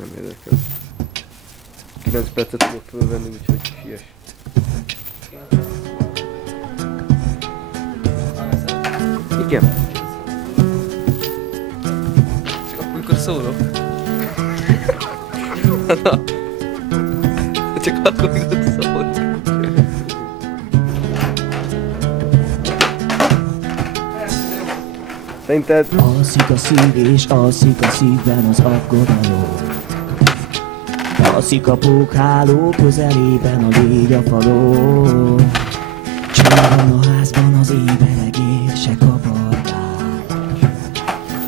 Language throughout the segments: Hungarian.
Nem érdekel. 9 percet fogok fölvenni, úgyhogy siess. Igen. Csak amikor szólok. Na. Csak akkor, amikor szólok. Szerinted? Alszik a szív és alszik a szívben az aggodalom. Alszik a pókháló közelében a légy a falon. Csend van a házban, az éberegél se kavargál.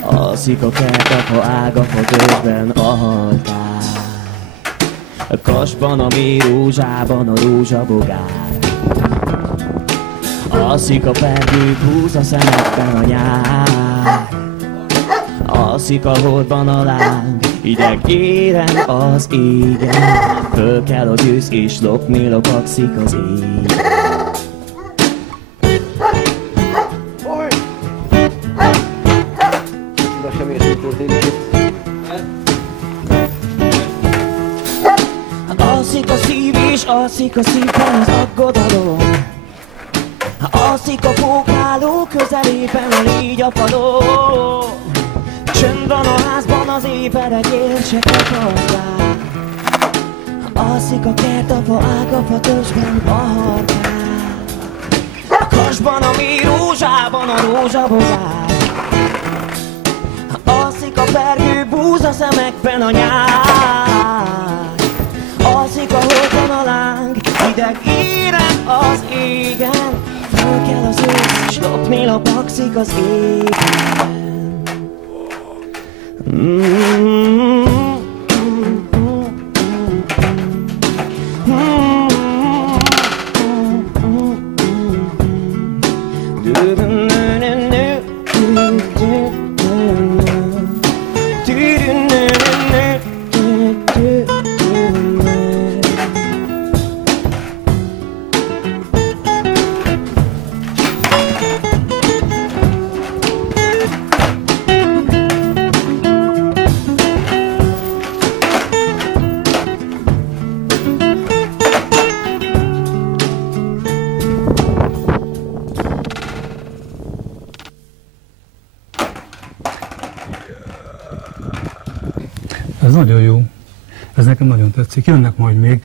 Alszik a kertapa ágafa közben a haltály. A kasban, a mély rózsában a rózsabogár. Alszik a perdő, húz a szemekben a nyár. Alszik a holdban a láng, ideg éren az égen. Föl kell a győz és lopni lopakszik az ég. Na sem érsz, mi történik itt. Alszik a szív és alszik a szívben az aggodalom. Alszik a pókháló közelében a légy a falon. Csönd van a házban, az éberegél se kapargál. Alszik a kertapa ágafa törzsben a harkál. A kasban, a mély rózsában a rózsabogár. Alszik a pergő, búz a szemekben a nyár. Alszik a holdon a láng, ideg éren az égen. Föl kell az ősz, s lopni lopakszik az égen. Ez nagyon jó. Ez nekem nagyon tetszik. Jönnek majd még.